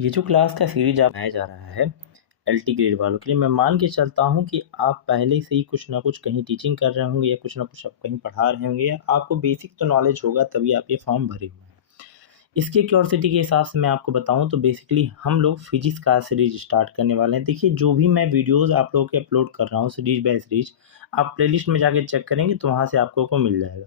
ये जो क्लास का सीरीज आप बनाया जा रहा है एलटी ग्रेड वालों के लिए, मैं मान के चलता हूँ कि आप पहले से ही कुछ ना कुछ कहीं टीचिंग कर रहे होंगे या कुछ ना कुछ आप कहीं पढ़ा रहे होंगे या आपको बेसिक तो नॉलेज होगा, तभी आप ये फॉर्म भरे हुए हैं। इसके क्यूरियोसिटी के हिसाब से मैं आपको बताऊँ तो बेसिकली हम लोग फिजिक्स का सीरीज स्टार्ट करने वाले हैं। देखिए, जो भी मैं वीडियोज़ आप लोगों के अपलोड कर रहा हूँ सीरीज बाय सीरीज, आप प्लेलिस्ट में जाके चेक करेंगे तो वहाँ से आपको को मिल जाएगा।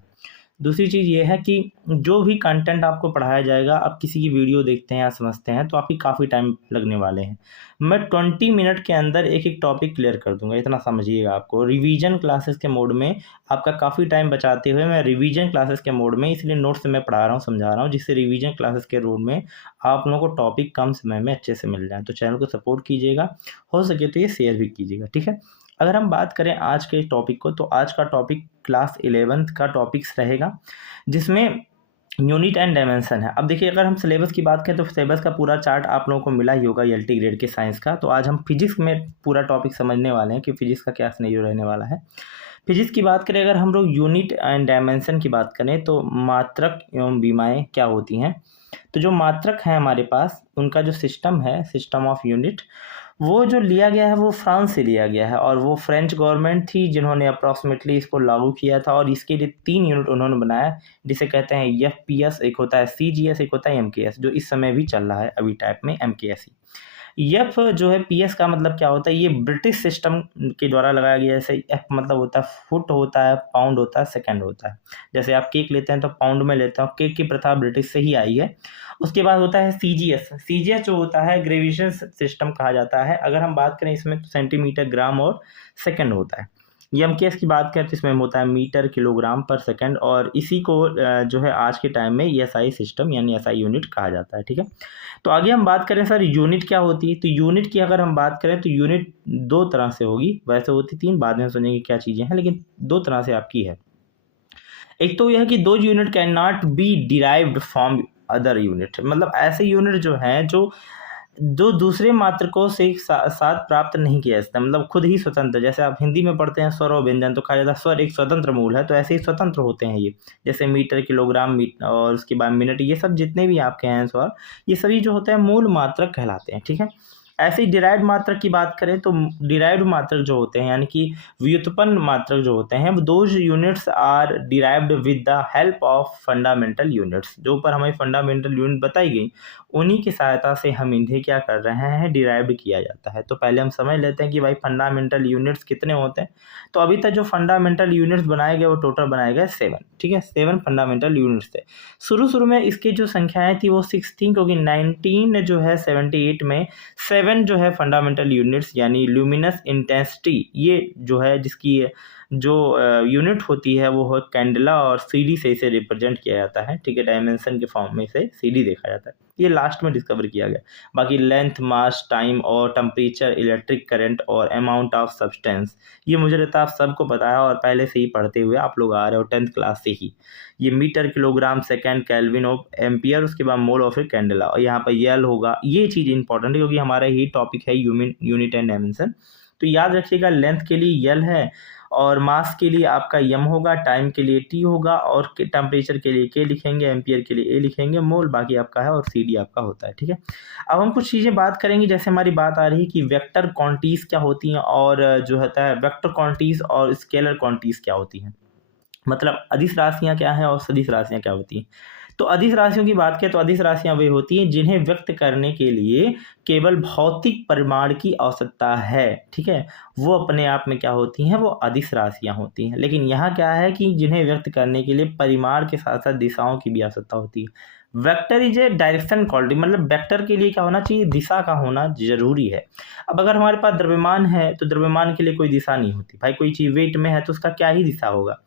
दूसरी चीज़ ये है कि जो भी कंटेंट आपको पढ़ाया जाएगा, आप किसी की वीडियो देखते हैं या समझते हैं तो आपकी काफ़ी टाइम लगने वाले हैं। मैं 20 मिनट के अंदर एक-एक टॉपिक क्लियर कर दूँगा, इतना समझिएगा आपको। रिवीजन क्लासेस के मोड में आपका काफ़ी टाइम बचाते हुए मैं रिवीजन क्लासेस के मोड में इसलिए नोट्स में पढ़ा रहा हूँ, समझा रहा हूँ, जिससे रिवीजन क्लासेस के रोड में आप लोगों को टॉपिक कम समय में अच्छे से मिल जाएँ। तो चैनल को सपोर्ट कीजिएगा, हो सके तो ये शेयर भी कीजिएगा, ठीक है? अगर हम बात करें आज के टॉपिक को, तो आज का टॉपिक क्लास 11th का टॉपिक्स रहेगा, जिसमें यूनिट एंड डायमेंशन है। अब देखिए, अगर हम सिलेबस की बात करें तो सिलेबस का पूरा चार्ट आप लोगों को मिला ही होगा एलटी ग्रेड के साइंस का। तो आज हम फिजिक्स में पूरा टॉपिक समझने वाले हैं कि फिजिक्स का क्या सिनेरियो रहने वाला है। फिजिक्स की बात करें, अगर हम लोग यूनिट एंड डायमेंशन की बात करें तो मात्रक एवं बीमाएँ क्या होती हैं। तो जो मात्रक हैं हमारे पास, उनका जो सिस्टम है, सिस्टम ऑफ यूनिट, वो जो लिया गया है वो फ्रांस से लिया गया है और वो फ्रेंच गवर्नमेंट थी जिन्होंने अप्रॉक्सीमेटली इसको लागू किया था और इसके लिए 3 यूनिट उन्होंने बनाया, जिसे कहते हैं एफपीएस, एक होता है सीजीएस, एक होता है एमकेएस, जो इस समय भी चल रहा है अभी टाइप में एमकेएस ही। एफ जो है, पीएस का मतलब क्या होता है, ये ब्रिटिश सिस्टम के द्वारा लगाया गया। जैसे एफ मतलब होता है फुट होता है, पाउंड होता है, सेकंड होता है। जैसे आप केक लेते हैं तो पाउंड में लेते हो, केक की प्रथा ब्रिटिश से ही आई है। उसके बाद होता है सीजीएस। सीजीएस जो होता है ग्रेविएशन सिस्टम कहा जाता है। अगर हम बात करें इसमें तो सेंटीमीटर, ग्राम और सेकंड होता है। एमकेएस की बात करें तो इसमें होता है मीटर, किलोग्राम पर सेकंड, और इसी को जो है आज के टाइम में एसआई सिस्टम यानी एसआई यूनिट कहा जाता है, ठीक है। तो आगे हम बात करें सर यूनिट क्या होती है, तो यूनिट की अगर हम बात करें तो यूनिट 2 तरह से होगी, वैसे होती 3, बाद में सुनेंगे क्या चीज़ें हैं, लेकिन 2 तरह से आपकी है। एक तो यह है कि दो unit can not be derived from other unit, मतलब ऐसे यूनिट जो हैं जो दो दूसरे मात्रकों से साथ प्राप्त नहीं किया जाता, मतलब खुद ही स्वतंत्र। जैसे आप हिंदी में पढ़ते हैं स्वर और व्यंजन, तो कहा जाता है स्वर एक स्वतंत्र मूल है, तो ऐसे ही स्वतंत्र होते हैं ये। जैसे मीटर, किलोग्राम, और उसके बाद मिनट, ये सब जितने भी आपके हैं स्वर, ये सभी जो होते हैं मूल मात्रक कहलाते हैं, ठीक है। ऐसे ही डिराइव्ड मात्रक की बात करें तो डिराइव्ड मात्रक जो होते हैं यानी कि व्युत्पन्न मात्रक जो होते हैं, those units are derived with the help of fundamental units. जो ऊपर हमें फंडामेंटल यूनिट बताई गई, उन्हीं की सहायता से हम इन्हें क्या कर रहे हैं, डिराइव्ड किया जाता है। तो पहले हम समझ लेते हैं कि भाई फंडामेंटल यूनिट्स कितने होते हैं। तो अभी तक जो फंडामेंटल यूनिट्स बनाए गए वो टोटल बनाए गए 7, ठीक है। 7 फंडामेंटल यूनिट्स थे। शुरू में इसकी जो संख्याएं थी वो 6 थी, क्योंकि 19 जो है 78 में 7 जो है फंडामेंटल यूनिट्स यानी ल्यूमिनस इंटेंसिटी, ये जो है जिसकी जो यूनिट होती है वो कैंडेला और सीडी से इसे रिप्रेजेंट किया जाता है, ठीक है। डायमेंशन के फॉर्म में इसे सीडी देखा जाता है, ये लास्ट में डिस्कवर किया गया। बाकी लेंथ, मास, टाइम और टेम्परेचर, इलेक्ट्रिक करंट और अमाउंट ऑफ सब्सटेंस, ये मुझे लगता है आप सबको पता है और पहले से ही पढ़ते हुए आप लोग आ रहे हो 10th क्लास से ही। ये metre, kilogram, second, kelvin of ampere, उसके बाद मोल और फिर कैंडेला, और यहाँ पर यल होगा। ये चीज़ इंपॉर्टेंट है क्योंकि हमारा ही टॉपिक है यूनिट एंड डायमेंशन। तो याद रखिएगा, लेंथ के लिए यल है और मास के लिए आपका यम होगा, टाइम के लिए टी होगा और टेम्परेचर के लिए के लिखेंगे, एम्पियर के लिए ए लिखेंगे, मोल बाकी आपका है और सी डी आपका होता है, ठीक है। अब हम कुछ चीज़ें बात करेंगे, जैसे हमारी बात आ रही है कि वेक्टर क्वांटिटीज़ क्या होती हैं और जो होता है वेक्टर क्वांटिटीज़ और स्केलर क्वांटिटीज़ क्या होती हैं, मतलब अदिश राशियाँ क्या हैं और सदिश राशियाँ क्या होती हैं। तो अदिश राशियों की बात करें तो अदिश राशियाँ वे होती हैं जिन्हें व्यक्त करने के लिए केवल भौतिक परिमाण की आवश्यकता है, ठीक है। वो अपने आप में क्या होती हैं, वो अदिश राशियाँ होती हैं। लेकिन यहाँ क्या है कि जिन्हें व्यक्त करने के लिए परिमाण के साथ साथ दिशाओं की भी आवश्यकता होती है। Vector is a direction quality, मतलब वेक्टर के लिए क्या होना चाहिए, दिशा का होना जरूरी है। अब अगर हमारे पास द्रव्यमान है तो द्रव्यमान के लिए कोई दिशा नहीं होती भाई, कोई चीज़ वेट में है तो उसका क्या ही दिशा होगा।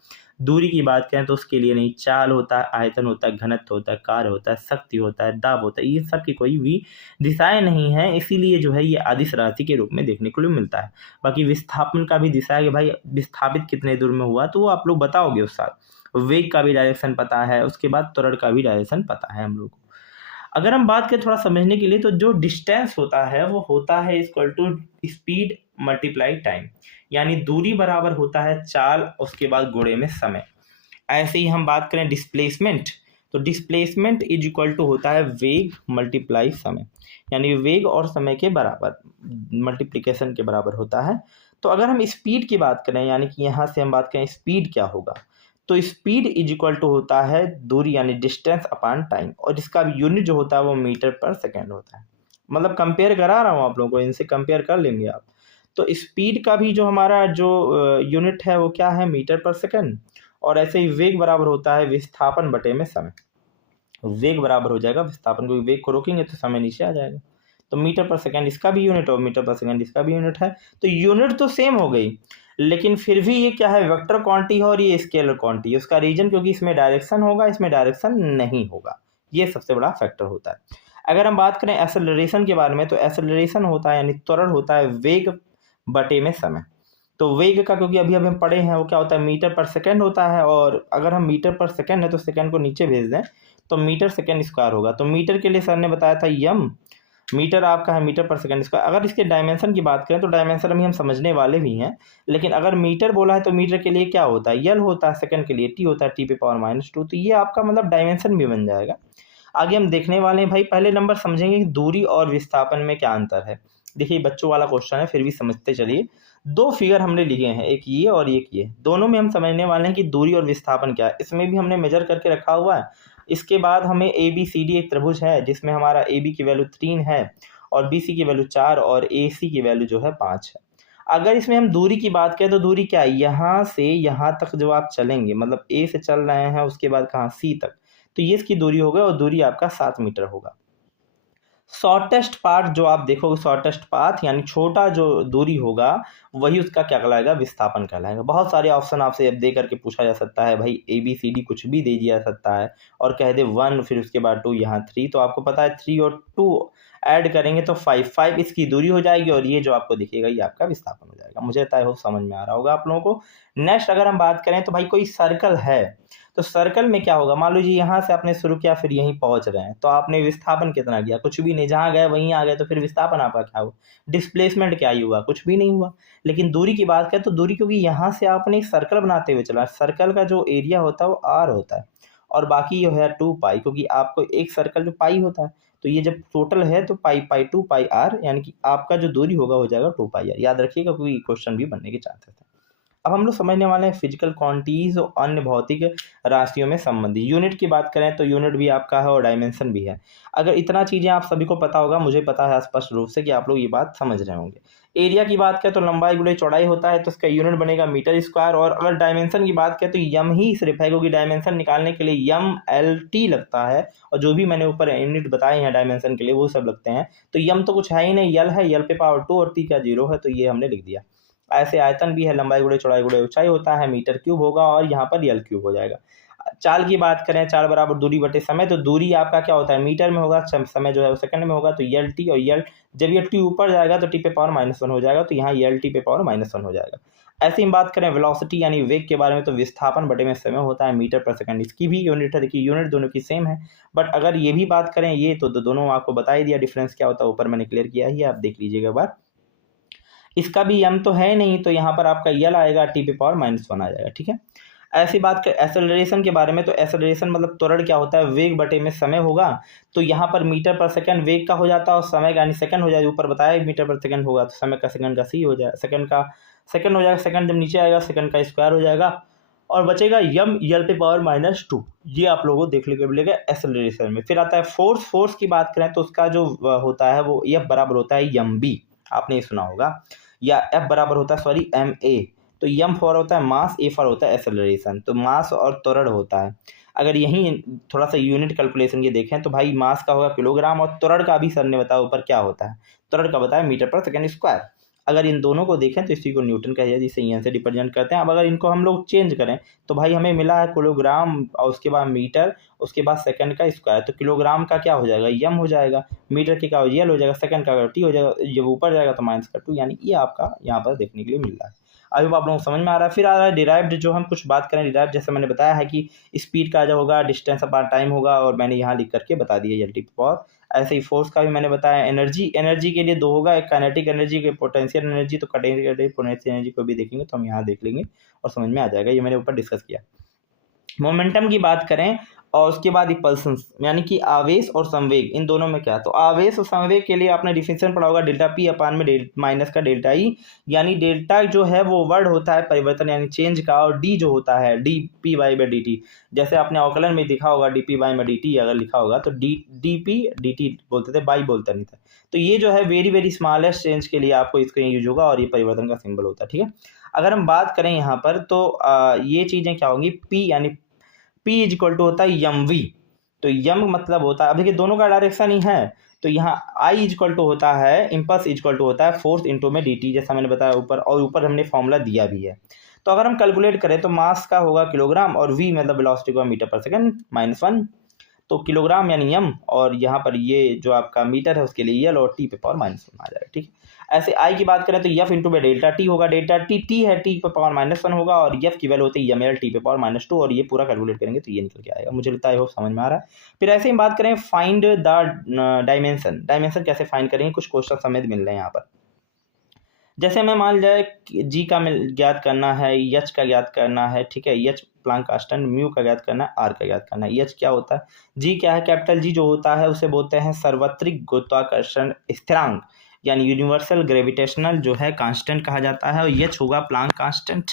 दूरी की बात करें तो उसके लिए नहीं, चाल होता है, आयतन होता है, घनत्व होता है, कार्य होता है, शक्ति होता है, दाब होता है, ये सब की कोई भी दिशाएं नहीं है, इसीलिए जो है ये अदिश राशि के रूप में देखने को मिलता है। बाकी विस्थापन का भी दिशा है कि भाई विस्थापित कितने दूर में हुआ, तो वो आप लोग बताओगे उस साल। वेग का भी डायरेक्शन पता है, उसके बाद त्वरण का भी डायरेक्शन पता है हम लोग को। अगर हम बात करें थोड़ा समझने के लिए, तो जो डिस्टेंस होता है वो होता है equal to speed multiply time, यानी दूरी बराबर होता है चाल, उसके बाद गुणे में समय। ऐसे ही हम बात करें डिस्प्लेसमेंट, तो डिस्प्लेसमेंट इज इक्वल टू होता है वेग मल्टीप्लाई समय, यानी वेग और समय के बराबर, मल्टीप्लिकेशन के बराबर होता है। तो अगर हम स्पीड की बात करें, यानी कि यहाँ से हम बात करें स्पीड क्या होगा, तो स्पीड इज इक्वल टू होता है दूरी यानी डिस्टेंस अपॉन टाइम, और इसका यूनिट जो होता है वो मीटर पर सेकेंड होता है। मतलब कंपेयर करा रहा हूँ आप लोगों को, इनसे कंपेयर कर लेंगे आप। तो स्पीड का भी जो हमारा जो यूनिट है वो क्या है, मीटर पर सेकेंड, और ऐसे ही वेग बराबर होता है विस्थापन बटे में समय। वेग बराबर हो जाएगा विस्थापन, क्योंकि वेग को रोकेंगे तो समय नीचे आ जाएगा। तो मीटर पर सेकंड इसका भी यूनिट और मीटर पर सेकंड इसका भी यूनिट है। तो यूनिट तो सेम हो गई, लेकिन फिर भी ये क्या है, वेक्टर क्वांटिटी है और ये स्केलर क्वांटिटी है। उसका रीजन क्योंकि इसमें डायरेक्शन होगा, इसमें डायरेक्शन नहीं होगा, ये सबसे बड़ा फैक्टर होता है। अगर हम बात करें एक्सेलरेशन के बारे में, तो एक्सेलरेशन होता है यानी त्वरण होता है वेग बटे में समय। तो वेग का क्योंकि अभी हम पढ़े हैं वो क्या होता है, मीटर पर सेकंड होता है, और अगर हम मीटर पर सेकंड है तो सेकंड को नीचे भेज दें तो मीटर सेकंड स्क्वायर होगा। तो मीटर के लिए सर ने बताया था यम, मीटर आपका है मीटर पर सेकंड स्क्वायर। अगर इसके डायमेंशन की बात करें तो डायमेंशन अभी हम समझने वाले भी हैं, लेकिन अगर मीटर बोला है तो मीटर के लिए क्या होता है, यल होता है, सेकंड के लिए टी होता है, टी पे पावर -2। तो ये आपका मतलब डायमेंशन भी बन जाएगा। आगे हम देखने वाले हैं भाई, पहले नंबर समझेंगे कि दूरी और विस्थापन में क्या अंतर है। देखिए बच्चों वाला क्वेश्चन है, फिर भी समझते चलिए। दो फिगर हमने लिए हैं, एक ये और एक ये, दोनों में हम समझने वाले हैं कि दूरी और विस्थापन क्या है। इसमें भी हमने मेजर करके रखा हुआ है। इसके बाद हमें ए बी सी डी एक त्रिभुज है जिसमें हमारा ए बी की वैल्यू 3 है और बी सी की वैल्यू 4 और ए सी की वैल्यू जो है 5 है। अगर इसमें हम दूरी की बात करें तो दूरी क्या है, यहाँ से यहाँ तक जो आप चलेंगे, मतलब ए से चल रहे हैं उसके बाद कहाँ सी तक, तो ये इसकी दूरी होगा और दूरी आपका 7 मीटर होगा। शॉर्टेस्ट पार्ट जो आप देखोगे, शॉर्टेस्ट पाथ यानी छोटा जो दूरी होगा वही उसका क्या कहलाएगा, विस्थापन कहलाएगा। बहुत सारे ऑप्शन आपसे अब दे करके पूछा जा सकता है भाई, ए बी सी डी कुछ भी दे दिया सकता है और कह दे 1 फिर उसके बाद 2 यहाँ 3, तो आपको पता है 3 और 2 ऐड करेंगे तो 5 इसकी दूरी हो जाएगी और ये जो आपको दिखेगा ये आपका विस्थापन हो जाएगा। मुझे लगता है वो समझ में आ रहा होगा आप लोगों को। नेक्स्ट अगर हम बात करें तो भाई कोई सर्कल है, तो सर्कल में क्या होगा, मान लीजिए यहाँ से आपने शुरू किया फिर यहीं पहुंच रहे हैं, तो आपने विस्थापन कितना किया, कुछ भी नहीं, जहाँ गए वहीं आ गए, तो फिर विस्थापन आपका क्या हुआ, डिस्प्लेसमेंट क्या ही हुआ, कुछ भी नहीं हुआ। लेकिन दूरी की बात करें तो दूरी क्योंकि यहाँ से आपने एक सर्कल बनाते हुए चला, सर्कल का जो एरिया होता है वो आर होता है और बाकी जो है 2 पाई, क्योंकि आपको एक सर्कल जो पाई होता है, तो ये जब टोटल है तो पाई पाई 2 पाई आर, यानी कि आपका जो दूरी होगा हो जाएगा 2 पाई आर। याद रखिएगा क्योंकि क्वेश्चन भी बनने के चांसेस हैं। अब हम लोग समझने वाले हैं फिजिकल क्वांटिटीज और अन्य भौतिक राशियों में संबंधी। यूनिट की बात करें तो यूनिट भी आपका है और डायमेंशन भी है। अगर इतना चीज़ें आप सभी को पता होगा, मुझे पता है स्पष्ट रूप से कि आप लोग ये बात समझ रहे होंगे। एरिया की बात करें तो लंबाई गुणे चौड़ाई होता है, तो इसका यूनिट बनेगा मीटर स्क्वायर। और अगर डायमेंशन की बात करें तो यम ही सिर्फ है, क्योंकि डायमेंशन निकालने के लिए यम एल टी लगता है, और जो भी मैंने ऊपर यूनिट बताए हैं डायमेंशन के लिए वो सब लगते हैं। तो यम तो कुछ है ही नहीं, यल है, यल पे पावर 2 और टी का 0 है, तो ये हमने लिख दिया। ऐसे आयतन भी है, लंबाई गुणे चौड़ाई गुणे ऊंचाई होता है, मीटर क्यूब होगा और यहाँ पर यल क्यूब हो जाएगा। चाल की बात करें, चाल बराबर दूरी बटे समय, तो दूरी आपका क्या होता है, मीटर में होगा, समय जो है वो सेकंड में होगा, तो यल टी, और यल जब ये टी ऊपर जाएगा तो टी पे पावर -1 हो जाएगा, तो यहाँ यल टी पे पावर -1 हो जाएगा। ऐसे ही बात करें वेलोसिटी यानी वेग के बारे में, तो विस्थापन बटे में समय होता है मीटर पर सेकंड, इसकी भी यूनिट है। देखिए यूनिट दोनों की सेम है, बट अगर ये भी बात करें ये तो दोनों आपको बता ही दिया डिफरेंस क्या होता है, ऊपर मैंने क्लियर किया ही, आप देख लीजिएगा एक बार। इसका भी यम तो है नहीं, तो यहाँ पर आपका यल आएगा, टी पे पावर -1 आ जाएगा, ठीक है। ऐसी बात कर एक्सेलरेशन के बारे में, तो एक्सेलरेशन मतलब त्वरण क्या होता है, वेग बटे में समय होगा। तो यहाँ पर मीटर पर सेकंड वेग का हो जाता है और समय का यानी सेकंड हो जाएगा, ऊपर बताया मीटर पर सेकंड होगा, तो समय का सेकंड का सी हो जाएगा, सेकंड का सेकंड हो जाएगा, सेकंड जब नीचे आएगा सेकंड का स्क्वायर हो जाएगा और बचेगा यम यल पे पावर -2। ये आप लोगों को देखने को मिलेगा एक्सेलरेशन में। फिर आता है फोर्स। फोर्स की बात करें तो उसका जो होता है वो एफ बराबर होता है यम बी, आपने ये सुना होगा, या एफ बराबर होता है सॉरी एम ए। तो यम फॉर होता है मास, ए फॉर होता है एक्सेलरेशन। तो मास और त्वरण होता है। अगर यहीं थोड़ा सा यूनिट कैलकुलेशन के देखें तो भाई मास का होगा किलोग्राम और त्वरण का भी सर ने बताया ऊपर क्या होता है, त्वरण का बताया मीटर पर सेकंड स्क्वायर। अगर इन दोनों को देखें तो इसी को न्यूटन कहा जाए, जिसे एन से रिप्रेजेंट करते हैं। अब अगर इनको हम लोग चेंज करें तो भाई हमें मिला है किलोग्राम और उसके बाद मीटर, उसके बाद सेकंड का स्क्वायर। तो किलोग्राम का क्या हो जाएगा, यम हो जाएगा, मीटर के का यल हो जाएगा, सेकंड का टी हो जाएगा, जब ऊपर जाएगा तो -2, यानी ये आपका यहाँ पर देखने के लिए मिल रहा है। अभी आप लोगों को समझ में आ रहा है। फिर आ रहा है डिराइव्ड, जो हम कुछ बात करें डिराइव्ड, जैसे मैंने बताया है कि स्पीड का जो होगा डिस्टेंस अपॉन टाइम होगा, और मैंने यहाँ लिख करके बता दिया एल टी पावर। ऐसे ही फोर्स का भी मैंने बताया। एनर्जी, एनर्जी के लिए दो होगा, एक काइनेटिक एनर्जी के पोटेंशियल एनर्जी, तो काइनेटिक एनर्जी पोटेंशियल एनर्जी को भी देखेंगे तो हम यहाँ देख लेंगे और समझ में आ जाएगा, ये मैंने ऊपर डिस्कस किया। मोमेंटम की बात करें और उसके बाद इपल्सन्स यानी कि आवेश और संवेग, इन दोनों में क्या, तो आवेश और संवेग के लिए आपने डिफिनेशन पढ़ा होगा डेल्टा पी अपान में माइनस का डेल्टा ई, यानी डेल्टा जो है वो वर्ड होता है परिवर्तन यानी चेंज का, और डी जो होता है D P Y by D T, जैसे आपने अवकलन में दिखा होगा डी पी वाई में डी टी अगर लिखा होगा तो डी पी डी टी बोलते थे, बाई बोलते नहीं थे। तो ये जो है वेरी वेरी स्मॉलेस्ट चेंज के लिए आपको इसका यूज होगा और ये परिवर्तन का सिंबल होता है, ठीक है। अगर हम बात करें यहाँ पर तो ये चीज़ें क्या होंगी, पी यानी पी इज इक्वल टू होता है यम वी, तो यम मतलब होता है, अभी के दोनों का डायरेक्शन ही है, तो यहाँ आई इज इक्वल टू होता है इम्पल्स इज इक्वल टू होता है फोर्स इंटू में डी टी, जैसा मैंने बताया ऊपर, और ऊपर हमने फॉर्मूला दिया भी है। तो अगर हम कैलकुलेट करें तो मास का होगा किलोग्राम और वी मतलब वेलोसिटी का मीटर पर सेकंड -1, तो किलोग्राम यानी यम, और यहाँ पर ये जो आपका मीटर है उसके लिए यल और टी पे पावर -1 आ जाएगा, ठीक है। ऐसे आई की बात करें तो एफ इंटू में डेल्टा टी होगा, डेल्टा टी है, टी पे पावर -1 होगा, और एफ की वैल्यू होती है एम एल टी पे पावर -2, और ये पूरा कैलकुलेट करेंगे तो ये निकल के आएगा। मुझे लगता है होप समझ में आ रहा है। फिर ऐसे ही बात करें फाइंड द डायमेंशन, डायमेंशन कैसे फाइंड करेंगे, कुछ क्वेश्चन समेत मिल रहे हैं यहाँ पर। जैसे हमें मान जाए जी का ज्ञात करना है, एच का ज्ञात करना है, ठीक है, एच प्लांक कांस्टेंट, म्यू का ज्ञात करना है, आर का ज्ञात करना है। एच क्या होता है, जी क्या है, कैपिटल जी जो होता है उसे बोलते हैं सार्वत्रिक गुरुत्वाकर्षण स्थिरांक यानी यूनिवर्सल ग्रेविटेशनल जो है कांस्टेंट कहा जाता है, और एच होगा प्लांक कांस्टेंट,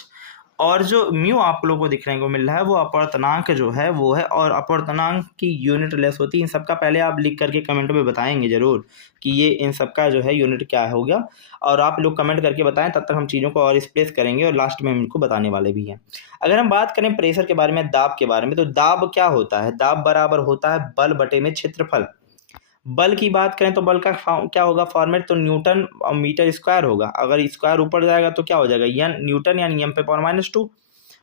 और जो म्यू आप लोगों को दिखने को मिल रहा है वो अपवर्तनांक जो है वो है, और अपवर्तनांक की यूनिट लेस होती है। इन सबका पहले आप लिख करके कमेंट में बताएंगे जरूर कि ये इन सबका जो है यूनिट क्या होगा, और आप लोग कमेंट करके बताएं, तब तक हम चीज़ों को और एक्सप्रेस करेंगे और लास्ट में हम इनको बताने वाले भी हैं। अगर हम बात करें प्रेशर के बारे में, दाब के बारे में, तो दाब क्या होता है, दाब बराबर होता है बल बटे में क्षेत्रफल। बल की बात करें तो बल का क्या होगा फॉर्मेट, तो न्यूटन और मीटर स्क्वायर होगा, अगर स्क्वायर ऊपर जाएगा तो क्या हो जाएगा, यन न्यूटन यानी एम पे पावर -2।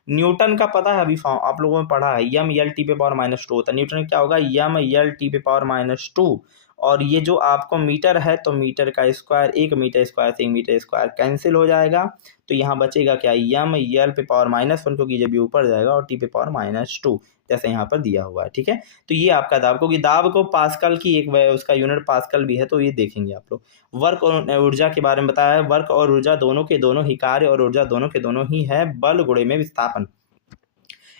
न्यूटन का पता है, अभी आप लोगों ने पढ़ा है, यम यल टी पे पावर -2 होता है, न्यूटन क्या होगा यम यल टी पे पावर -2, और ये जो आपको मीटर है तो मीटर का स्क्वायर, 1 मीटर स्क्वायर से 1 मीटर स्क्वायर कैंसिल हो जाएगा, तो यहाँ बचेगा क्या, यम यल पे पावर -1 क्योंकि जब ये ऊपर जाएगा, और टी पे पावर -2 जैसे यहाँ पर दिया हुआ है, ठीक है। तो ये आपका दाब, क्योंकि दाब को पास्कल की एक उसका यूनिट पास्कल भी है, तो ये देखेंगे आप लोग। वर्क और ऊर्जा के बारे में बताया है, वर्क और ऊर्जा दोनों के दोनों ही, कार्य और ऊर्जा दोनों के दोनों ही है बल गुणे में विस्थापन।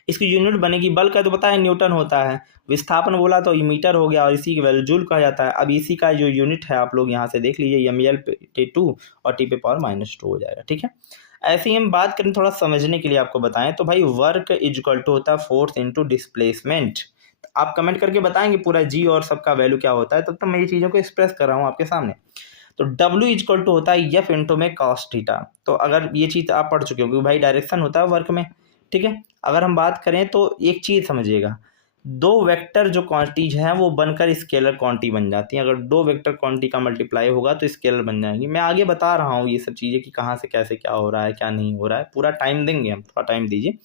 इसकी यूनिट बनेगी, बल का तो पता है न्यूटन होता है, विस्थापन बोला तो मीटर हो गया, और इसी की वैल्यू जूल कहा जाता है। अब इसी का जो यूनिट है आप लोग यहाँ से देख लीजिए, एम एल पे 2 और टी पे पावर -2 हो जाएगा, ठीक है। ऐसे ही हम बात करें थोड़ा समझने के लिए आपको बताएं तो भाई वर्क इज इक्वल टू होता है फोर्स इंटू डिस्प्लेसमेंट। आप कमेंट करके बताएंगे पूरा जी और सबका वैल्यू क्या होता है, तब तक मैं ये चीज़ों को एक्सप्रेस कर रहा हूँ आपके सामने। तो W इज इक्वल टू होता है एफ इंटू में कॉस थीटा, तो अगर ये चीज़ आप पढ़ चुके हो क्योंकि भाई डायरेक्शन होता है वर्क में, ठीक है। अगर हम बात करें तो एक चीज़ समझिएगा, दो वेक्टर जो क्वांटिटीज हैं वो बनकर स्केलर क्वांटिटी बन जाती हैं, अगर दो वेक्टर क्वांटिटी का मल्टीप्लाई होगा तो स्केलर बन जाएंगी। मैं आगे बता रहा हूँ ये सब चीज़ें कि कहाँ से कैसे क्या हो रहा है क्या नहीं हो रहा है, पूरा टाइम देंगे हम, थोड़ा टाइम दीजिए।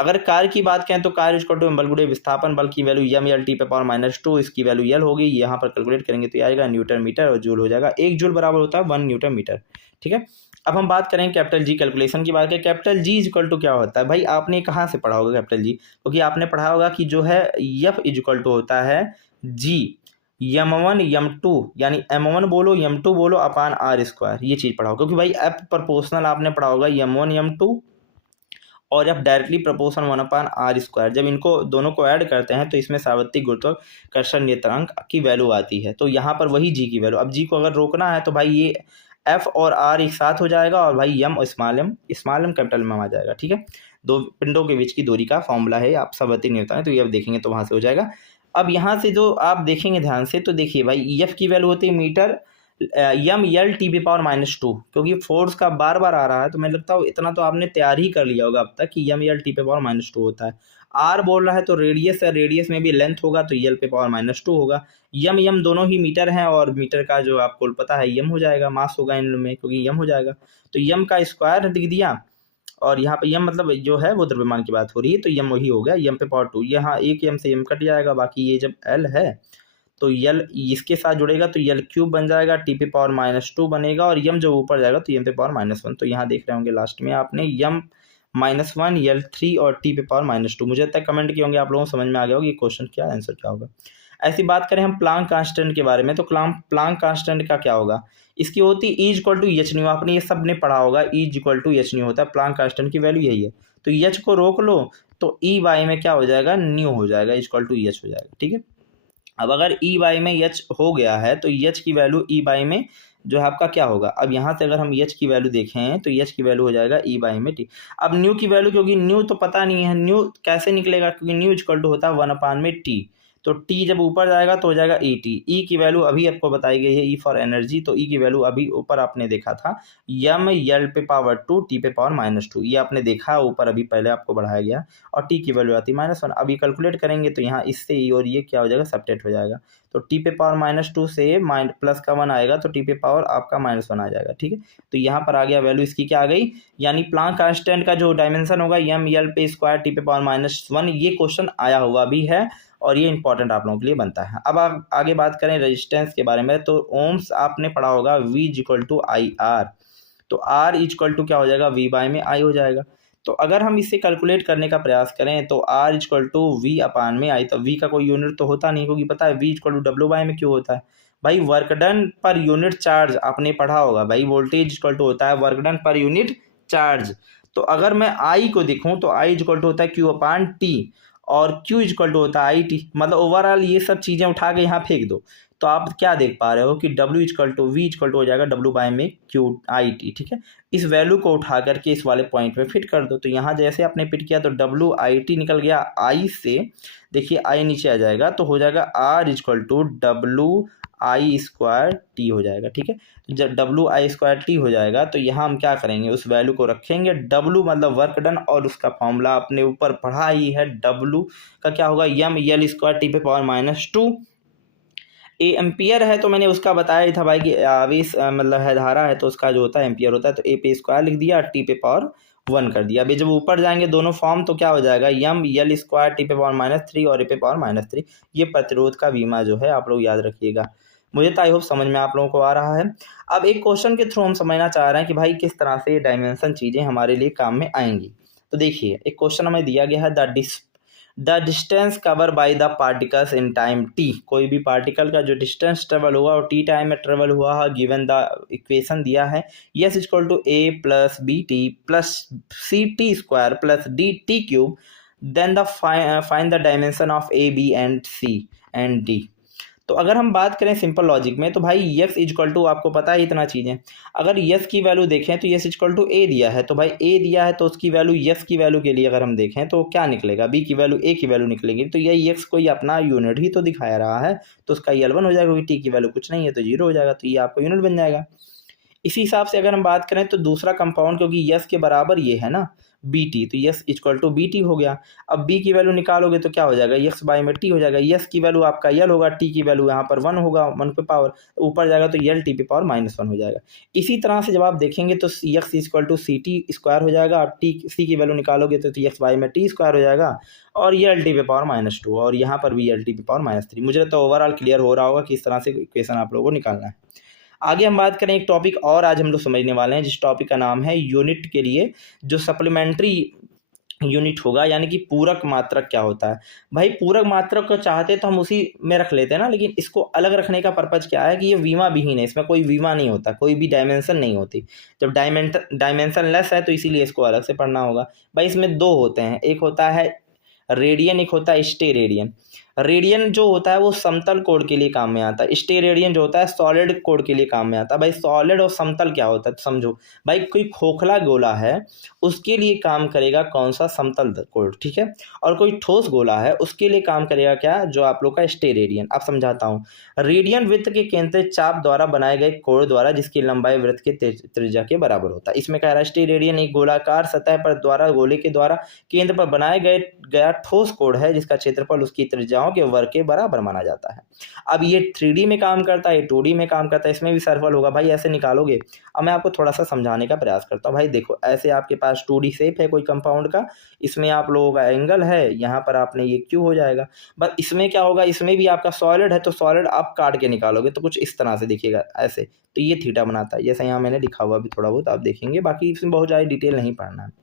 अगर कार्य की बात करें तो कार्य इक्वल टू बल गुणे विस्थापन, बल की वैल्यू एम एल टी पे पावर -2, इसकी वैल्यू एल होगी, यहाँ पर कैलकुलेट करेंगे तो ये आएगा न्यूटन मीटर और जूल हो जाएगा, 1 जूल बराबर होता है 1 न्यूटन मीटर, ठीक है। अब हम बात करें कैपिटल जी कैलकुलेशन की बात करें, capital G is equal to क्या होता है, भाई आपने कहाँ से पढ़ा होगा कैपिटल जी, क्योंकि आपने पढ़ा होगा कि जो है एफ इज इक्वल टू होता है जी m1 m2 यानी m1 बोलो m2 बोलो अपान आर स्क्वायर, ये चीज़ पढ़ा होगा, क्योंकि भाई एफ प्रोपोर्शनल आपने पढ़ा होगा m1 m2 और F directly proportion 1 upon R square, जब इनको दोनों को ऐड करते हैं तो इसमें सार्वत्रिक गुरुत्वाकर्षण नियतांक की वैल्यू आती है, तो यहाँ पर वही जी की वैल्यू, अब जी को अगर रोकना है तो भाई ये एफ और आर एक साथ हो जाएगा, और भाई एम और स्मॉल एम कैपिटल में आ जाएगा, ठीक है। दो पिंडों के बीच की दूरी का फॉर्मूला है, आप सार्वत्रिक नियतांक, तो ये अब देखेंगे तो वहाँ से हो जाएगा। अब यहाँ से जो आप देखेंगे ध्यान से तो देखिए भाई एफ की वैल्यू होती है metre M L T P power -2, क्योंकि फोर्स का बार बार आ रहा है तो मैं लगता है इतना तो आपने तैयार ही कर लिया होगा अब तक कि एम एल टी पे पावर -2 होता है। आर बोल रहा है तो रेडियस है, रेडियस में भी लेंथ होगा तो एल पे पावर -2 होगा। यम दोनों ही मीटर हैं, और मीटर का जो आपको पता है यम हो जाएगा, मास होगा इन में क्योंकि यम हो जाएगा, तो यम का स्क्वायर लिख दिया, और यहाँ पे यम मतलब जो है वो द्रव्यमान की बात हो रही है, तो यम वही हो गया यम पे पावर 2, यहाँ एक यम से यम कट जाएगा, बाकी ये जब एल है तो यल इसके साथ जुड़ेगा तो यल क्यूब बन जाएगा, टी पे पावर -2 बनेगा, और यम जब ऊपर जाएगा तो यम पे पावर -1, तो यहाँ देख रहे होंगे लास्ट में आपने यम -1 यल 3 और टी पे पावर -2, मुझे तक कमेंट किए होंगे आप लोगों को समझ में आ गया होगा ये क्वेश्चन क्या आंसर क्या होगा। ऐसी बात करें हम प्लांक कांस्टेंट के बारे में, तो प्लांक कांस्टेंट का क्या होगा, इसकी होती है E equal to H nu, आपने ये सब ने पढ़ा होगा, E equal to H nu होता है, प्लांक कांस्टेंट की वैल्यू यही है, तो एच को रोक लो तो ई बाई में क्या हो जाएगा, न्यू हो जाएगा, इक्वल टू एच हो जाएगा। ठीक है, अब अगर ई बाई में एच हो गया है तो एच की वैल्यू ई बाई में जो है आपका क्या होगा, अब यहाँ से अगर हम एच की वैल्यू देखें तो एच की वैल्यू हो जाएगा ई बाई में टी। अब न्यू की वैल्यू, क्योंकि न्यू तो पता नहीं है, न्यू कैसे निकलेगा, क्योंकि न्यू इक्वल टू होता है 1 में टी, तो टी जब ऊपर जाएगा तो हो जाएगा ई टी। ई की वैल्यू अभी आपको बताई गई है, ई फॉर एनर्जी, तो ई की वैल्यू अभी ऊपर आपने देखा था यम एल पे पावर 2 टी पे पावर -2, ये आपने देखा ऊपर अभी पहले आपको बढ़ाया गया, और टी की वैल्यू आती है -1। अब ये कैलकुलेट करेंगे तो यहाँ इससे ई और ये क्या हो जाएगा, सब्ट्रैक्ट हो जाएगा, तो टी पे पावर -2 से प्लस का 1 आएगा तो टी पे पावर आपका -1 आ जाएगा। ठीक है, तो यहाँ पर आ गया वैल्यू इसकी क्या आ गई, यानी प्लांक कांस्टेंट का जो डायमेंशन होगा एम एल पे स्क्वायर टी पे पावर -1, ये क्वेश्चन आया हुआ भी है और ये इंपॉर्टेंट आप लोगों के लिए बनता है। अब आप आगे बात करें रेजिस्टेंस के बारे में, तो ओम्स आपने पढ़ा होगा V equal to I R, तो R इक्वल टू क्या हो जाएगा, V बाई में I हो जाएगा। तो अगर हम इसे कैलकुलेट करने का प्रयास करें तो R इक्वल टू V अपान में I, तो V का कोई यूनिट तो होता नहीं, क्योंकि पता है V equal to W by में क्यों होता है भाई, work done per unit charge आपने पढ़ा होगा भाई, वोल्टेज इक्वल टू होता है work done per unit charge. तो अगर मैं I को देखूं तो I इक्वल टू होता है Q अपान टी, और Q इक्वल टू होता है आई टी, मतलब ओवरऑल ये सब चीज़ें उठा के यहाँ फेंक दो, तो आप क्या देख पा रहे हो कि W equal to V equal to हो जाएगा W बाई में Q आई टी। ठीक है, इस वैल्यू को उठा करके इस वाले पॉइंट में फिट कर दो, तो यहाँ जैसे आपने फिट किया तो W आई टी निकल गया I से, देखिए I नीचे आ जाएगा तो हो जाएगा R equal to W I square T हो जाएगा। ठीक है, जब W आई स्क्वायर टी हो जाएगा तो यहाँ हम क्या करेंगे, उस वैल्यू को रखेंगे, W मतलब वर्क डन, और उसका फॉर्मूला आपने ऊपर पढ़ा ही है, W का क्या होगा, यम एल स्क्वायर टी पे पावर -2। ए एम्पियर है तो मैंने उसका बताया ही था भाई कि आवेश मतलब है धारा है तो उसका जो होता है एम्पियर होता है, तो ए पे स्क्वायर लिख दिया, टी पे पावर 1 कर दिया। अभी जब ऊपर जाएंगे दोनों फॉर्म तो क्या हो जाएगा, यम एल स्क्वायर टी पे पावर -3 और ए पे पावर -3, ये प्रतिरोध का बीमा जो है आप लोग याद रखिएगा। मुझे तो आई होप समझ में आप लोगों को आ रहा है। अब एक क्वेश्चन के थ्रू हम समझना चाह रहे हैं कि भाई किस तरह से ये डायमेंशन चीज़ें हमारे लिए काम में आएंगी। तो देखिए एक क्वेश्चन हमें दिया गया है, the distance cover by the particles in time T, कोई भी पार्टिकल का जो डिस्टेंस ट्रेवल हुआ और टी टाइम में ट्रेवल हुआ है, गिवन द इक्वेशन दिया है S equal to A plus B T plus C T square plus D T cube, then the find the dimension of A B and C and D. तो अगर हम बात करें simple logic में तो भाई यस इक्वल टू आपको पता है इतना चीज़ें, अगर यस की वैल्यू देखें तो यस इक्वल टू ए दिया है, तो भाई ए दिया है तो उसकी वैल्यू यस की वैल्यू के लिए अगर हम देखें तो क्या निकलेगा, बी की वैल्यू ए की वैल्यू निकलेगी, तो ये यस कोई अपना यूनिट ही तो दिखाया रहा है, तो उसका L1 हो जाएगा, क्योंकि टी की वैल्यू कुछ नहीं है तो 0 हो जाएगा, तो ये आपको यूनिट बन जाएगा। इसी हिसाब से अगर हम बात करें तो दूसरा कंपाउंड, क्योंकि यस के बराबर ये है ना बी टी, तो S equal to B T हो गया। अब बी की वैल्यू निकालोगे तो क्या हो जाएगा, यस बाई में टी हो जाएगा, यस की वैल्यू आपका यल होगा, टी की वैल्यू यहाँ पर 1 होगा, 1 पे पावर ऊपर जाएगा तो यल टी पे पावर -1 हो जाएगा। इसी तरह से जब आप देखेंगे तो S equal to C T square हो जाएगा, और टी सी की वैल्यू निकालोगे तो यस बाई में टी स्क्वायर हो जाएगा, और ये एल टी पे पावर -2, और यहाँ पर भी एल टी पे पावर -3। मुझे तो ओवरऑल क्लियर हो रहा होगा कि इस तरह से इक्वेशन आप लोगों को निकालना है। आगे हम बात करें एक टॉपिक और आज हम लोग समझने वाले हैं, जिस टॉपिक का नाम है यूनिट के लिए जो सप्लीमेंट्री यूनिट होगा, यानी कि पूरक मात्रक क्या होता है। भाई पूरक मात्रक को चाहते तो हम उसी में रख लेते हैं ना, लेकिन इसको अलग रखने का पर्पज क्या है कि ये वीमा विहीन है, इसमें कोई वीमा नहीं होता, कोई भी डायमेंशन नहीं होती। जब डायमेंशन लेस है तो इसीलिए इसको अलग से पढ़ना होगा। भाई इसमें दो होते हैं, एक होता है रेडियन, एक होता है स्टे रेडियन। रेडियन जो होता है वो समतल कोण के लिए काम में आता है, स्टे रेडियन जो होता है सॉलिड कोण के लिए काम में आता है। भाई सॉलिड और समतल क्या होता है तो समझो, भाई कोई खोखला गोला है उसके लिए काम करेगा कौन सा, समतल कोण, ठीक है, और कोई ठोस गोला है उसके लिए काम करेगा क्या, जो आप लोग का स्टे रेडियन। अब समझाता हूँ, रेडियन वृत्त के केंद्रित चाप द्वारा बनाए गए कोण द्वारा जिसकी लंबाई वृत्त के त्रिज्या के बराबर होता है। इसमें कह रहा है स्टे रेडियन एक गोलाकार सतह पर द्वारा गोले के द्वारा केंद्र पर बनाए गया ठोस कोण है जिसका क्षेत्रफल उसकी त्रिज्याओं के वर्ग के बराबर माना जाता है। अब ये 3D में काम करता है, 2D में काम करता है, इसमें भी सर्कल होगा भाई, ऐसे निकालोगे। अब मैं आपको थोड़ा सा समझाने का प्रयास करता हूँ। भाई देखो ऐसे आपके पास 2D शेप है कोई कंपाउंड का, इसमें आप लोगों का एंगल है, यहाँ पर आपने ये क्यू हो जाएगा। बस इसमें क्या होगा, इसमें भी आपका सॉलिड है तो सॉलिड आप काट के निकालोगे तो कुछ इस तरह से दिखेगा ऐसे, तो ये थीटा बनाता है, जैसे यहाँ मैंने लिखा हुआ भी थोड़ा बहुत आप देखेंगे, बाकी इसमें बहुत ज़्यादा डिटेल नहीं पढ़ना है।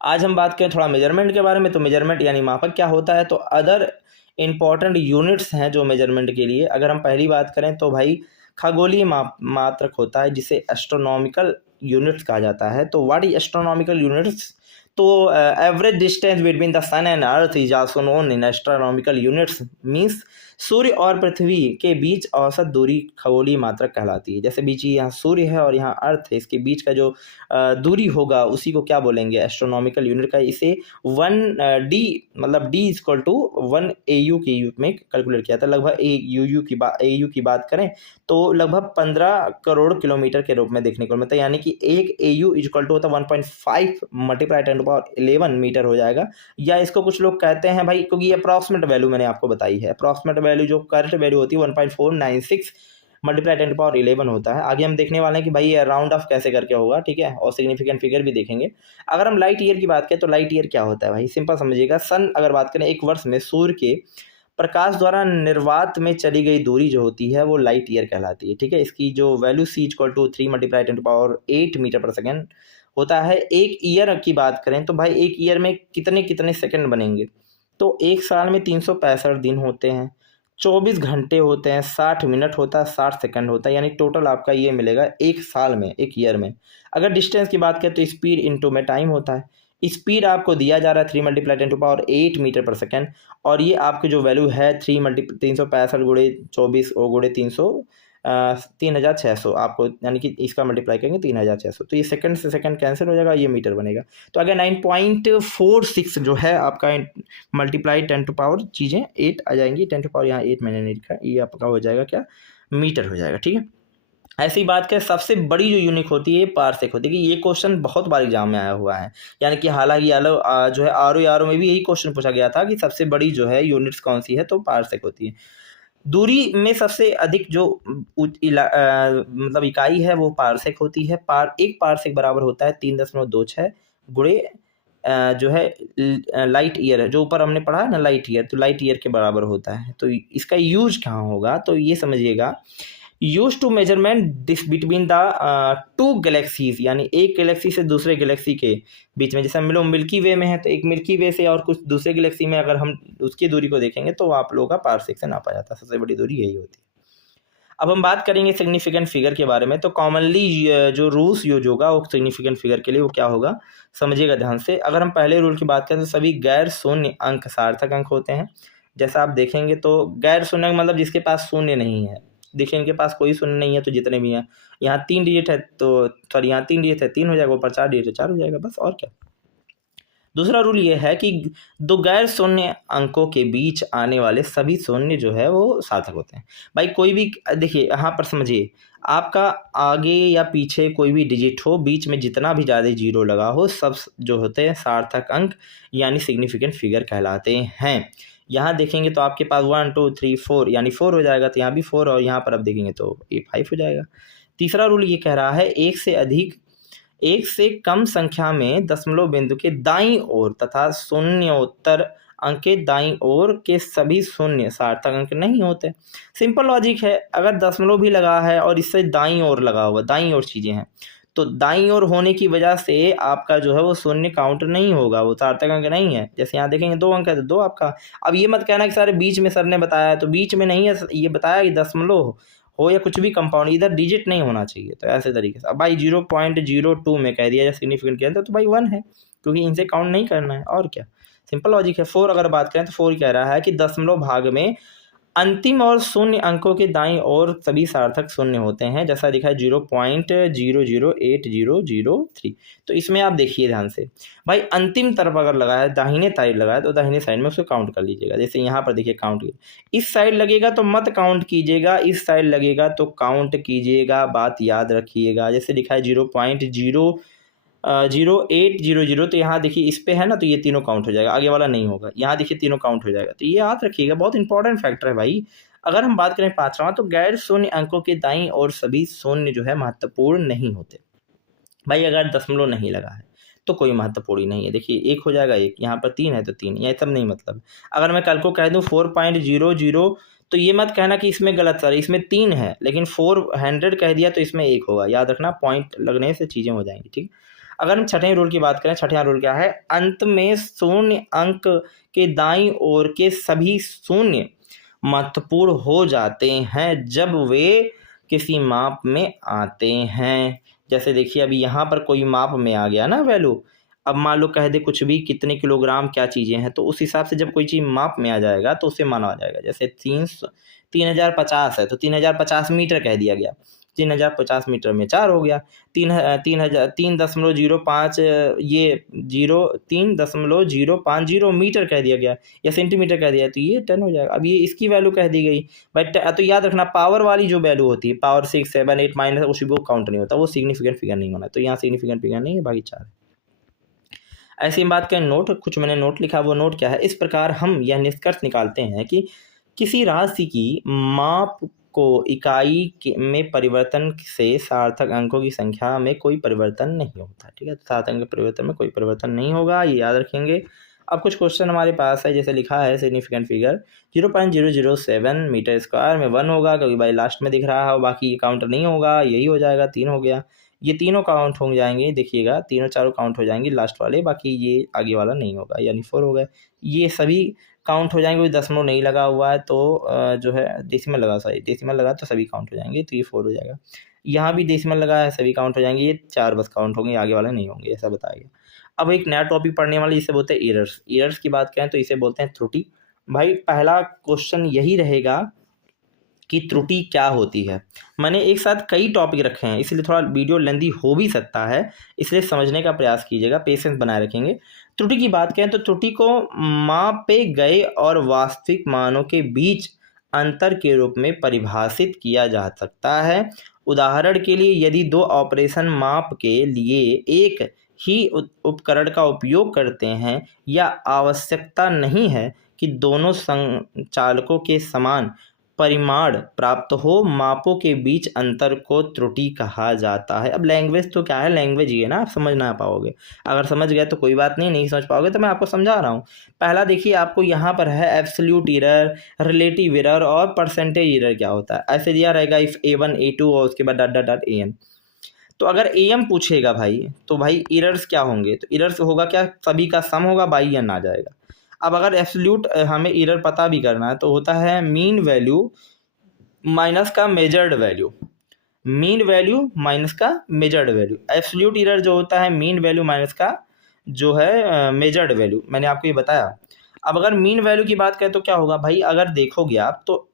आज हम बात करें थोड़ा मेजरमेंट के बारे में, तो मेजरमेंट यानी मापक क्या होता है, तो अदर इम्पॉर्टेंट यूनिट्स हैं जो मेजरमेंट के लिए। अगर हम पहली बात करें तो भाई खगोलीय मात्रक होता है जिसे एस्ट्रोनॉमिकल यूनिट्स कहा जाता है। तो व्हाट इज एस्ट्रोनॉमिकल यूनिट्स, तो average distance between the sun and earth is also known in astronomical units, means सूर्य और पृथ्वी के बीच औसत दूरी खगोलीय मात्रक कहलाती है। जैसे बीच यहाँ सूर्य है और यहाँ अर्थ है, इसके बीच का जो दूरी होगा उसी को क्या बोलेंगे, एस्ट्रोनॉमिकल यूनिट का। इसे 1D मतलब D इक्वल टू 1 AU के रूप में कैलकुलेट किया था। लगभग AU की बात करें तो लगभग 15 करोड़ किलोमीटर के रूप में देखने को मिलता है, यानी कि एक AU इक्वल टू होता है 1.5 मल्टीप्लाई 10⁻11 मीटर हो जाएगा। या इसको कुछ लोग कहते हैं भाई, क्योंकि अप्रॉक्सीमेट वैल्यू मैंने आपको बताई है, अप्रॉक्सीमेट वैल्यू जो करेक्ट वैल्यू होती है 1.496 मल्टीप्लाई 10⁻11 होता है। आगे हम देखने वाले हैं कि भाई ये राउंड ऑफ कैसे करके होगा, ठीक है, और सिग्निफिकेंट फिगर भी देखेंगे। अगर हम लाइट ईयर की बात करें तो लाइट ईयर क्या होता है भाई, सिंपल समझिएगा। सन अगर बात करें, एक वर्ष में सूर्य के प्रकाश द्वारा निर्वात में चली गई दूरी जो होती है वो लाइट ईयर कहलाती है, ठीक है। इसकी जो value C equal to 3 multiply 10⁸8 metre per second होता है। एक ईयर की बात करें तो भाई एक ईयर में कितने कितने सेकंड बनेंगे, तो एक साल में 365 दिन होते हैं, 24 घंटे होते हैं, 60 मिनट होता है, 60 सेकंड होता है, यानी टोटल आपका ये मिलेगा एक साल में, एक ईयर में। अगर डिस्टेंस की बात करें तो स्पीड इनटू में टाइम होता है। स्पीड आपको दिया जा रहा है 3 मल्टीप्लाई 10⁸8 मीटर पर सेकंड, और ये आपकी जो वैल्यू है 365 गुणे 24 और गुणे 3600 आपको, यानी कि इसका मल्टीप्लाई करेंगे 3600, तो ये सेकंड से सेकंड कैंसिल हो जाएगा, ये मीटर बनेगा। तो अगर 9.46 जो है आपका मल्टीप्लाई 10⁸ 8 आ जाएंगी, 10⁻, यहाँ 8 मैंने नहीं लिखा, ये आपका हो जाएगा क्या, मीटर हो जाएगा, ठीक है। ऐसी बात करें, सबसे बड़ी जो यूनिट होती है पारसेक होती है, कि ये क्वेश्चन बहुत बार एग्जाम में आया हुआ है, यानी कि हालांकि जो है आरओ में भी यही क्वेश्चन पूछा गया था कि सबसे बड़ी जो है यूनिट्स कौन सी है, तो पारसेक होती है। दूरी में सबसे अधिक जो मतलब इकाई है वो पारसेक होती है। एक पारसेक बराबर होता है 3.26 गुणे जो है लाइट ईयर है, जो ऊपर हमने पढ़ा है ना लाइट ईयर, तो लाइट ईयर के बराबर होता है। तो इसका यूज कहाँ होगा, तो ये समझिएगा, use to measurement this between the two galaxies, यानी एक गैलेक्सी से दूसरे गैलेक्सी के बीच में। जैसे हम लोग मिल्की वे में है तो एक मिल्की वे से और कुछ दूसरे गैलेक्सी में अगर हम उसकी दूरी को देखेंगे तो आप लोगों का पारसेक से नापा जाता है, सबसे बड़ी दूरी यही होती है। अब हम बात करेंगे सिग्निफिकेंट फिगर के बारे में। तो कॉमनली जो रूल्स यूज होगा वो सिग्निफिकेंट फिगर के लिए वो क्या होगा, समझिएगा ध्यान से। अगर हम पहले रूल की बात करें तो सभी गैर शून्य अंक सार्थक अंक होते हैं। जैसा आप देखेंगे तो गैर शून्य मतलब जिसके पास शून्य नहीं है, देखिए इनके पास कोई शून्य नहीं है, तो जितने भी हैं, यहाँ 3 डिजिट है तो सॉरी यहाँ 3 डिजिट है 3 हो जाएगा, ऊपर 4 डिजिट है 4 हो जाएगा, बस, और क्या। दूसरा रूल ये है कि दो गैर शून्य अंकों के बीच आने वाले सभी शून्य जो है वो सार्थक होते हैं। भाई कोई भी, देखिए यहाँ पर समझिए, आपका आगे या पीछे कोई भी डिजिट हो, बीच में जितना भी ज़्यादा जीरो लगा हो, सब जो होते हैं सार्थक अंक यानी सिग्निफिकेंट फिगर कहलाते हैं। यहाँ देखेंगे तो आपके पास 1 2 3 4 यानी 4 हो जाएगा, तो यहाँ भी 4, और यहाँ पर अब देखेंगे तो ये 5 हो जाएगा। तीसरा रूल ये कह रहा है एक से कम संख्या में दशमलव बिंदु के दाईं ओर तथा शून्योत्तर अंक के दाईं ओर के सभी शून्य सार्थक अंक नहीं होते। सिंपल लॉजिक है, अगर दशमलव भी लगा है और इससे दाईं ओर लगा हुआ, दाईं ओर चीज़ें हैं, तो दाईं ओर होने की वजह से आपका जो है वो शून्य काउंट नहीं होगा, वो सार्थक अंक नहीं है। जैसे यहाँ देखेंगे 2 अंक है तो 2 आपका। अब ये मत कहना कि सारे बीच में सर ने बताया है, तो बीच में नहीं है, ये बताया कि दशमलव हो या कुछ भी कंपाउंड, इधर डिजिट नहीं होना चाहिए, तो ऐसे तरीके से। अब भाई 0.02 में कह दिया जाए सिग्निफिकेंट के अंदर, तो भाई 1 है, क्योंकि इनसे काउंट नहीं करना है, और क्या, सिंपल लॉजिक है। 4 अगर बात करें तो 4 कह रहा है कि दशमलव भाग में अंतिम और शून्य अंकों के दाईं ओर सभी सार्थक शून्य होते हैं, जैसा लिखा है 0.008003। तो इसमें आप देखिए ध्यान से, भाई अंतिम तरफ अगर लगा है, दाहिने साइड लगा है, तो दाहिने साइड में उसको काउंट कर लीजिएगा। जैसे यहाँ पर देखिए काउंट, इस साइड लगेगा तो मत काउंट कीजिएगा, इस साइड लगेगा तो काउंट कीजिएगा, बात याद रखिएगा। जैसे लिखा है 0.0800, तो यहाँ देखिए इस पे है ना, तो ये तीनों काउंट हो जाएगा, आगे वाला नहीं होगा। यहाँ देखिए तीनों काउंट हो जाएगा, तो ये याद रखिएगा, बहुत इंपॉर्टेंट फैक्टर है भाई। अगर हम बात करें 5वां, तो गैर शून्य अंकों के दाईं और सभी शून्य जो है महत्वपूर्ण नहीं होते। भाई अगर दशमलव नहीं लगा है तो कोई महत्वपूर्ण ही नहीं है। देखिए 1 हो जाएगा 1, यहाँ पर 3 है तो 3, ये सब नहीं मतलब। अगर मैं कल को कह दूँ 4.00, तो ये मत कहना कि इसमें गलत सर, इसमें 3 है, लेकिन 400 कह दिया तो इसमें 1 होगा, याद रखना, पॉइंट लगने से चीज़ें हो जाएंगी, ठीक। अगर हम छठे रूल की बात करें, छठा रूल क्या है, अंत में शून्य अंक के दाईं ओर के सभी शून्य महत्वपूर्ण हो जाते हैं जब वे किसी माप में आते हैं। जैसे देखिए अभी यहाँ पर कोई माप में आ गया ना वैल्यू, अब मान लो कह दे कुछ भी, कितने किलोग्राम क्या चीज़ें हैं, तो उस हिसाब से जब कोई चीज़ माप में आ जाएगा तो उसे माना जाएगा। जैसे 3050 है तो 3050 मीटर कह दिया गया, 3050 मीटर में 4 हो गया। 3.005 ये 3.050 मीटर कह दिया गया या सेंटीमीटर कह दिया, तो ये टन हो जाएगा। अब ये इसकी वैल्यू कह दी गई, बट तो याद रखना पावर वाली जो वैल्यू होती है, पावर 6, 7, 8 माइनस, उसी वो काउंट नहीं होता, वो सिग्निफिकेंट फिगर नहीं होना। तो यहाँ सिग्निफिकेंट फिगर नहीं है, बाकी 4। ऐसी बात करें नोट, कुछ मैंने नोट लिखा, वो नोट क्या है, इस प्रकार हम यह निष्कर्ष निकालते हैं कि किसी राशि की माप को इकाई में परिवर्तन से सार्थक अंकों की संख्या में कोई परिवर्तन नहीं होता। ठीक है, सार्थक अंक के परिवर्तन में कोई परिवर्तन नहीं होगा, ये याद रखेंगे। अब कुछ क्वेश्चन हमारे पास है, जैसे लिखा है सिग्निफिकेंट फिगर 0.007 मीटर स्क्वायर में 1 होगा, क्योंकि भाई लास्ट में दिख रहा है, बाकी ये काउंट नहीं होगा, यही हो जाएगा, 3 हो गया। ये तीनों काउंट हो जाएंगे, देखिएगा तीनों चारों काउंट हो जाएंगे लास्ट वाले, बाकी ये आगे वाला नहीं होगा, यानी 4 हो गए। ये सभी काउंट हो जाएंगे, कोई दशमलव नहीं लगा हुआ है तो जो है डेसिमल लगा, सॉरी डेसिमल लगा तो सभी काउंट हो जाएंगे, तो ये 4 हो जाएगा। यहाँ भी डेसिमल लगा है, सभी काउंट हो जाएंगे, ये 4 बस काउंट होंगे, आगे वाले नहीं होंगे, ऐसा बताया गया। अब एक नया टॉपिक पढ़ने वाले, जिसे बोलते हैं एरर्स। एरर्स की बात करें तो इसे बोलते हैं त्रुटि। भाई पहला क्वेश्चन यही रहेगा कि त्रुटि क्या होती है। मैंने एक साथ कई टॉपिक रखे हैं, इसलिए थोड़ा वीडियो लेंदी हो भी सकता है, इसलिए समझने का प्रयास कीजिएगा, पेशेंस बनाए रखेंगे। त्रुटि की बात करें तो त्रुटि को मापे गए और वास्तविक मानों के बीच अंतर के रूप में परिभाषित किया जा सकता है। उदाहरण के लिए यदि 2 ऑपरेशन माप के लिए एक ही उपकरण का उपयोग करते हैं या आवश्यकता नहीं है कि दोनों संचालकों के समान परिमाण प्राप्त हो, मापों के बीच अंतर को त्रुटि कहा जाता है। अब लैंग्वेज तो क्या है, लैंग्वेज ही है ना, आप समझ ना पाओगे। अगर समझ गए तो कोई बात नहीं, नहीं समझ पाओगे तो मैं आपको समझा रहा हूँ। पहला देखिए, आपको यहाँ पर है एब्सोल्यूट एरर, रिलेटिव एरर और परसेंटेज एरर क्या होता है। ऐसे दिया रहेगा इफ A1 A2 और उसके बाद डॉट डॉट डॉट AN। तो अगर AM पूछेगा भाई, तो भाई एरर्स क्या होंगे, तो एरर्स होगा क्या, सभी का सम होगा, बाई एन आ जाएगा। अब अगर एब्सोल्यूट हमें एरर पता भी करना है तो होता है मीन वैल्यू माइनस का measured value, mean value minus का मेजर्ड वैल्यू। एब्सोल्यूट एरर जो होता है मीन वैल्यू माइनस का जो है मेजर्ड वैल्यू, मैंने आपको ये बताया। अब अगर मीन वैल्यू की बात करें तो क्या होगा भाई, अगर देखोगे आप तो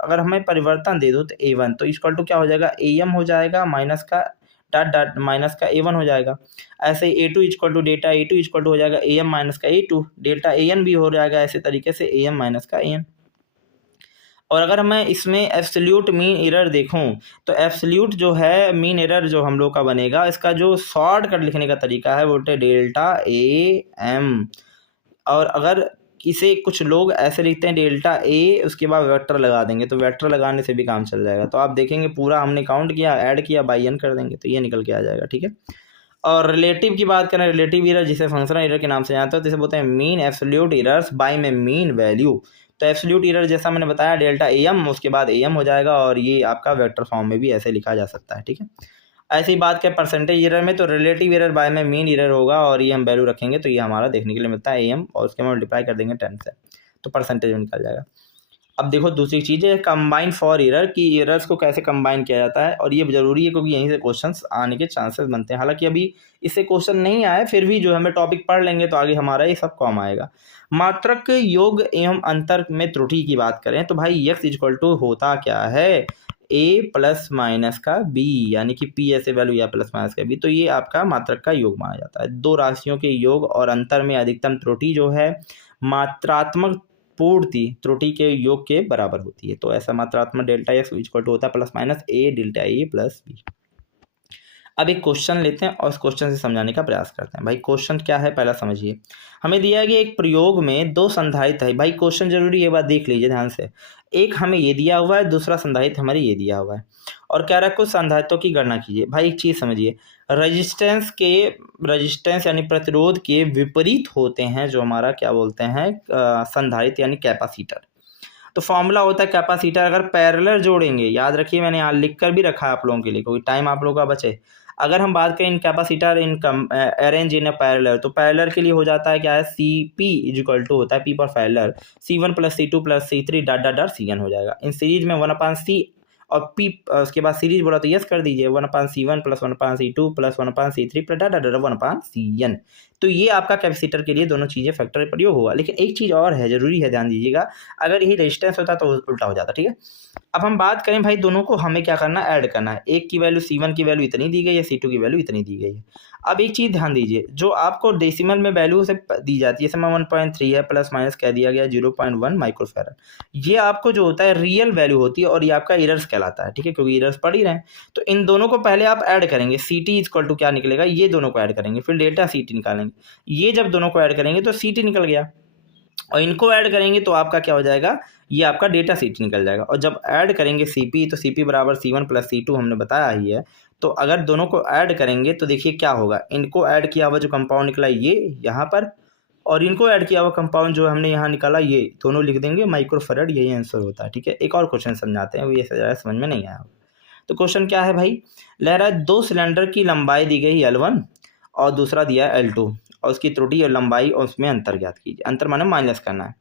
अगर हमें परिवर्तन दे दो तो A1 तो इक्वल टू क्या हो जाएगा, AM हो जाएगा माइनस का डॉट डॉट माइनस का A1 हो जाएगा। ऐसे A2 equal to delta A2 equal to हो जाएगा AM माइनस का A2, डेल्टा AN भी हो जाएगा ऐसे तरीके से AM माइनस का AN। और अगर मैं इसमें एब्सोल्यूट मीन एरर देखूं तो एब्सोल्यूट जो है मीन एरर जो हम लोग का बनेगा, इसका जो शॉर्टकट लिखने का तरीका है बोलते डेल्टा AM। और अगर इसे कुछ लोग ऐसे लिखते हैं डेल्टा A उसके बाद वेक्टर लगा देंगे, तो वेक्टर लगाने से भी काम चल जाएगा। तो आप देखेंगे पूरा हमने काउंट किया, ऐड किया, बाई एन कर देंगे तो ये निकल के आ जाएगा। ठीक है, और रिलेटिव की बात करें, रिलेटिव एरर जिसे फंक्शनल एरर के नाम से जानते हो, तो इसे बोलते हैं मीन एब्सोल्यूट एरर्स बाय में मीन वैल्यू। तो एब्सोल्यूट एरर जैसा मैंने बताया डेल्टा AM उसके बाद AM हो जाएगा, और ये आपका वेक्टर फॉर्म में भी ऐसे लिखा जा सकता है। ठीक है, ऐसी बात करें परसेंटेज एरर में तो रिलेटिव एरर बाय में मीन एरर होगा, और ये हम वैल्यू रखेंगे तो ये हमारा देखने के लिए मिलता है AM, और उसके मल्टीप्लाई कर देंगे 10 से तो परसेंटेज में निकल जाएगा। अब देखो दूसरी चीज़ है कंबाइन फॉर एरर, की एरर्स को कैसे कंबाइन किया जाता है, और ये ज़रूरी है क्योंकि यहीं से क्वेश्चंस आने के चांसेस बनते हैं। हालांकि अभी इससे क्वेश्चन नहीं आए, फिर भी जो हमें टॉपिक पढ़ लेंगे तो आगे हमारा ये सब काम आएगा। मात्रक योग एवं अंतर में त्रुटि की बात करें तो भाई x इक्वल टू होता क्या है, A प्लस माइनस का B, यानी कि P ऐसे वैल्यू या प्लस माइनस का B, तो ये आपका मात्रक का योग माना जाता है। दो राशियों के योग और अंतर में अधिकतम त्रुटि जो है मात्रात्मक पूर्ति त्रुटि के योग के बराबर होती है। तो ऐसा मात्रात्मक डेल्टा एक्स इक्वल टू होता है plus minus A delta A plus B। अब एक क्वेश्चन लेते हैं और उस क्वेश्चन से समझाने का प्रयास करते हैं। भाई क्वेश्चन क्या है पहला समझिए, हमें दिया है कि एक प्रयोग में 2 संधारित्र है। भाई क्वेश्चन जरूरी है, बात देख लीजिए ध्यान से। एक हमें ये दिया हुआ है, दूसरा संधारित्र हमारे ये दिया हुआ है, और कह रहा है कुछ संधारित्रों की गणना कीजिए। भाई एक चीज़ समझिए, रजिस्टेंस यानी प्रतिरोध के विपरीत होते हैं जो हमारा क्या बोलते हैं संधारित्र यानी कैपेसिटर। तो फॉर्मूला होता है कैपेसिटर अगर पैरेलल जोड़ेंगे, याद रखिए मैंने यहाँ लिख कर भी रखा है आप लोगों के लिए क्योंकि टाइम आप लोगों का बचे। अगर हम बात करें इन capacitor in arrange in parallel, तो पैरेलल के लिए हो जाता है क्या है CP इक्वल टू होता है P पर parallel C1 plus C2 plus C3 dot dot dot CN हो जाएगा। इन सीरीज में 1/C और पी उसके बाद सीरीज बोला तो यस कर दीजिए, 1/C1 plus 1/C2 plus 1/C3 plus 1/CN। तो ये आपका कैपेसिटर के लिए दोनों चीज़ें फैक्टर प्रयोग होगा। लेकिन एक चीज़ और है, ज़रूरी है ध्यान दीजिएगा, अगर यही रेजिस्टेंस होता तो उल्टा हो जाता, ठीक है। अब हम बात करें भाई दोनों को हमें क्या करना है, ऐड करना है। एक की वैल्यू C1 की वैल्यू इतनी दी गई है, C2 की वैल्यू इतनी दी गई है। अब एक चीज़ ध्यान दीजिए, जो आपको डेसिमल में वैल्यू से दी जाती है, जैसे 1.3 है, प्लस माइनस कह दिया गया 0.1 माइक्रोफैरड, ये आपको जो होता है रियल वैल्यू होती है और ये आपका एरर्स कहलाता है, ठीक है, क्योंकि एरर्स पढ़ ही रहे हैं। तो इन दोनों को पहले आप ऐड करेंगे, CT इक्वल टू क्या निकलेगा, ये दोनों को ऐड करेंगे, फिर डेल्टा CT निकालेंगे। ये जब दोनों को ऐड करेंगे तो CT निकल गया, और इनको ऐड करेंगे तो आपका क्या हो जाएगा, ये आपका डेटा CT निकल जाएगा। और जब ऐड करेंगे CP, तो CP बराबर C1 प्लस C2 हमने बताया ही है। तो अगर दोनों को ऐड करेंगे तो देखिए क्या होगा, इनको ऐड किया हुआ जो कंपाउंड निकला ये यहाँ पर, और इनको ऐड किया हुआ कंपाउंड जो हमने यहाँ निकाला ये दोनों लिख देंगे माइक्रोफैरड, यही आंसर होता है, ठीक है। एक और क्वेश्चन समझाते हैं, ये ज़्यादा समझ में नहीं आया। तो क्वेश्चन क्या है भाई, ले रहा है 2 सिलेंडर की लंबाई दी गई L1 और दूसरा दिया है L2, और उसकी त्रुटि और लंबाई और उसमें अंतर ज्ञात कीजिए। अंतर माने माइनस करना है।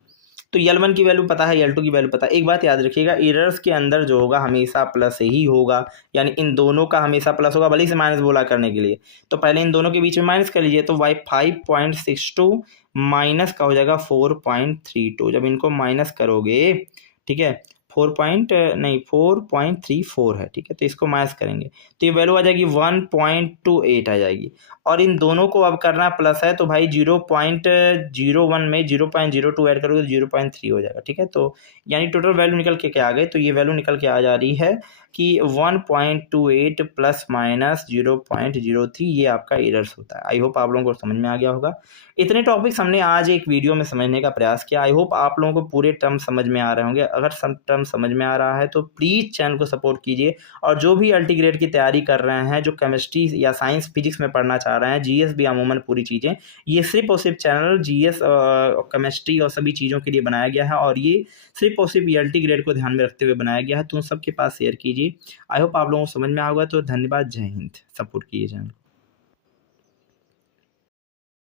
तो L1 की वैल्यू पता है, L2 की वैल्यू पता है। एक बात याद रखिएगा, एरर्स के अंदर जो होगा हमेशा प्लस ही होगा, यानी इन दोनों का हमेशा प्लस होगा, भले से माइनस बोला करने के लिए। तो पहले इन दोनों के बीच में माइनस कर लीजिए, तो y 5.62 माइनस का हो जाएगा 4.32। जब इनको माइनस करोगे, ठीक है, 4.34 है, ठीक है, तो इसको माइनस करेंगे तो ये वैल्यू आ जाएगी 1.28 आ जाएगी। और इन दोनों को अब करना प्लस है, तो भाई 0.01 में 0.02 ऐड करोगे तो 0.3 हो जाएगा, ठीक है। तो यानी टोटल वैल्यू निकल के क्या आ गई, तो ये वैल्यू निकल के आ जा रही है कि 1.28 प्लस माइनस 0.03, ये आपका एरर्स होता है। आई होप आप लोगों को समझ में आ गया होगा। इतने टॉपिक्स हमने आज एक वीडियो में समझने का प्रयास किया। आई होप आप लोगों को पूरे टर्म समझ में आ रहे होंगे। अगर सब टर्म समझ में आ रहा है तो प्लीज़ चैनल को सपोर्ट कीजिए, और जो भी अल्टीग्रेड की तैयारी कर रहे हैं, जो केमिस्ट्री या साइंस फिजिक्स में पढ़ना चाह रहे हैं, GS भी अमूमन पूरी चीज़ें, ये सिर्फ और सिर्फ चैनल GS केमिस्ट्री और सभी चीज़ों के लिए बनाया गया है, और ये सिर्फ और सिर्फ अल्टीग्रेड को ध्यान में रखते हुए बनाया गया है। तो उन सबके पास शेयर कीजिए। आई होप आप लोगों को समझ में आएगा। तो धन्यवाद, जय हिंद। सपोर्ट कीजिए चैनल को।